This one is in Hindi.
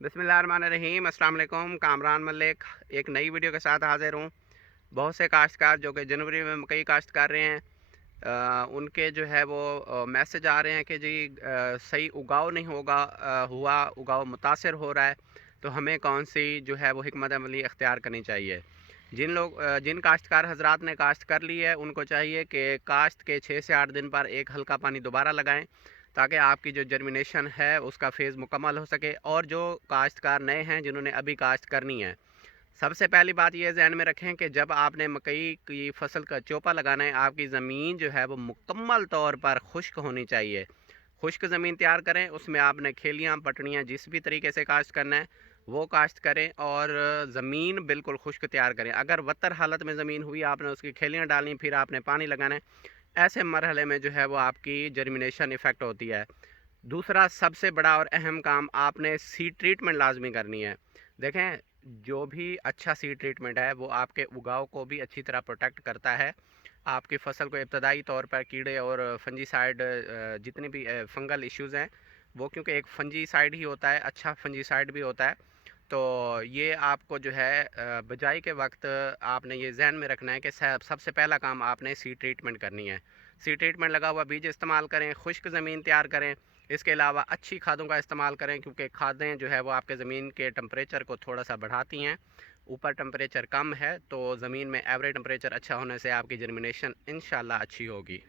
बिस्मिल्लाहिर्रहमानिर्रहीम। अस्सलाम वालेकुम। कामरान मलिक एक नई वीडियो के साथ हाज़िर हूँ। बहुत से काश्तकार जो कि जनवरी में मकई काश्त कर रहे हैं, उनके जो है वो मैसेज आ रहे हैं कि जी सही उगाव नहीं हुआ, उगाव मुतासर हो रहा है। तो हमें कौन सी जो है वो हिकमत अमली इख्तियार करनी चाहिए। जिन काश्तकार हजरात ने काश्त कर ली है, उनको चाहिए कि काश्त के 6 से 8 दिन पर एक हल्का पानी दोबारा लगाएं, ताकि आपकी जो जर्मिनेशन है उसका फ़ेज़ मुकम्मल हो सके। और जो काश्तकार नए हैं जिन्होंने अभी काश्त करनी है, सबसे पहली बात ये ज़हन में रखें कि जब आपने मकई की फसल का चोपा लगाना है, आपकी ज़मीन जो है वो मुकम्मल तौर पर खुश्क होनी चाहिए। खुश्क ज़मीन तैयार करें, उसमें आपने खेलियाँ पटड़ियाँ जिस भी तरीके से काश्त करना है वो काश्त करें, और ज़मीन बिल्कुल खुश्क तैयार करें। अगर वत्तर हालत में ज़मीन हुई, आपने उसकी खेलियाँ डालनी, फिर आपने पानी लगाना है, ऐसे मरहले में जो है वो आपकी जर्मिनेशन इफ़ेक्ट होती है। दूसरा सबसे बड़ा और अहम काम, आपने सीड ट्रीटमेंट लाजमी करनी है। देखें, जो भी अच्छा सीड ट्रीटमेंट है वो आपके उगाव को भी अच्छी तरह प्रोटेक्ट करता है। आपकी फ़सल को इब्तदाई तौर पर कीड़े और फंजीसाइड, जितने भी फंगल इश्यूज़ हैं, वो क्योंकि एक फंजीसाइड ही होता है, अच्छा फंजीसाइड भी होता है। तो ये आपको जो है बिजाई के वक्त आपने ये जहन में रखना है कि सबसे पहला काम आपने सीड ट्रीटमेंट करनी है। सीड ट्रीटमेंट लगा हुआ बीज इस्तेमाल करें, खुश्क ज़मीन तैयार करें। इसके अलावा अच्छी खादों का इस्तेमाल करें, क्योंकि खादें जो है वो आपके ज़मीन के टेम्परेचर को थोड़ा सा बढ़ाती हैं। ऊपर टेम्परेचर कम है तो ज़मीन में एवरेज टेम्परेचर अच्छा होने से आपकी जर्मिनेशन इंशाल्लाह अच्छी होगी।